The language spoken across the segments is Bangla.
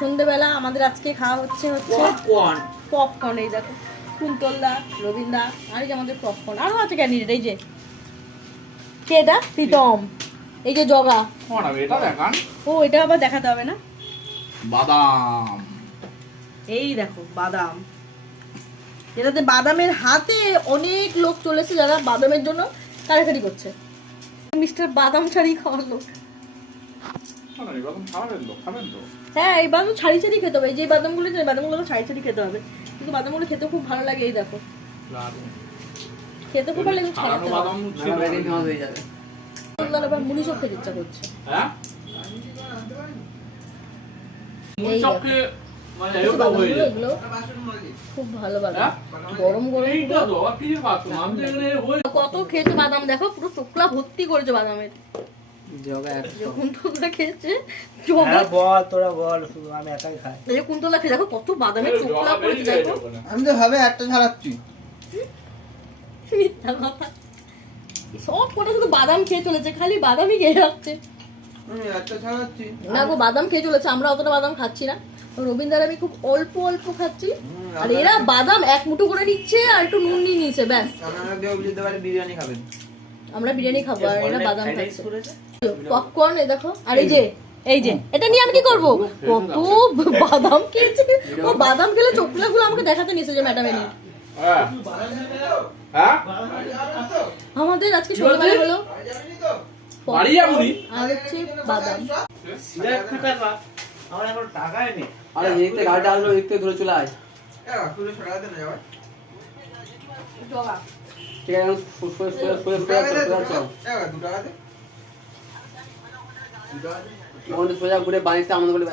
সন্ধ্যেবেলা আমাদের আজকে খাওয়া হচ্ছে পপকর্ন। এই দেখো কুন্তলদা, রবীন্দা, আর এই যে আমাদের পপকর্ন, আরও আছে ক্যান্ডিডেট। এই যে কে এটা? প্রীতম। এই যে জগা। এটা দেখান। ও এটা আবার দেখাতে হবে না? বাদাম। এই দেখো বাদাম, এটাতে বাদামের হাতে অনেক লোক চলেছে যারা বাদামের জন্য কাড়াকাড়ি করছে। মিস্টার বাদাম ছাড়ি খাওয়ার লোক। হ্যাঁ এই বাদাম ছাড়ি ছাড়ি খেতে হবে। এই যে বাদামগুলো ছাড়ি ছাড়ি খেতে হবে, কিন্তু বাদামগুলো খেতে খুব ভালো লাগে। এই দেখো খেতে খুব ভালো লাগে, ছাড়াতে হবে। আবার মুড়ি চপ খেতে ইচ্ছা করছে। এই এগুলো খুব ভালো বাদাম, গরম গরম। কত খেয়েছে বাদাম, দেখো পুরো চোখলা ভর্তি করেছে বাদামের। কুন্তলা খেয়েছে, কুন্তলা খেয়ে দেখো কত বাদামের চোখলা করেছে। দেখো আমি তো ভাবে একটা ছাড়াচ্ছি, মিথ্যা কথা। সব কটা শুধু বাদাম খেয়ে চলেছে, খালি বাদামই খেয়ে যাচ্ছে। না গো বাদাম খেয়ে চলেছে, আমরা অতটা বাদাম খাচ্ছি না। রবীন্দ্র আমি খুব অল্প অল্প খাচ্ছি, আর এরা বাদাম এক মুঠো করে নিচ্ছে আর একটু নুন নিয়ে নিয়েছে ব্যাস। বিরিয়ানি খাবেন, আমরা বিরিয়ানি খাবো আর এরা বাদাম খাচ্ছে। পপকর্ন এই দেখো, আর এই যে এটা নিয়ে আমি কি করবো? কত বাদাম খেয়েছে ও। বাদাম খেলে চোখগুলো আমাকে দেখাতে নিয়েছে যে ম্যাডাম এনে। আমাদের আজকে সন্ধ্যাবেলা হলো আর হচ্ছে বাদাম। আমার এখন টাকাই নেই। আরে এইতে গাড়িটা আসলো, এইতে ধরে চলে আয়। ঠিক আছে সোজা ঘুরে বাড়িতে আমাদের বলে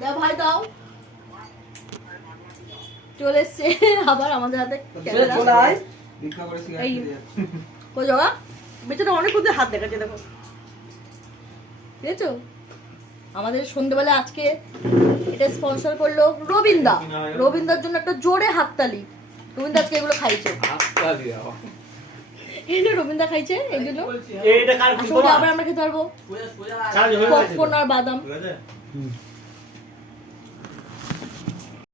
দাও ভাই দাও। চলে এসছে আবার আমাদের হাতে চলে আয়। কই জগা বেচারা অনেক ক্ষতি হাত দেখাচ্ছে। দেখো বুঝেছো, আমাদের সন্ধ্যেবেলা আজকে এটা স্পন্সর করলো রবীন্দা। রবীন্দার জন্য একটা জোরে হাততালি। রবীন্দা আজকে এগুলো খাইছে, রবীন্দা খাইছে এই জন্য আবার আমরা খেতে পারবো পপকর্ন আর বাদাম।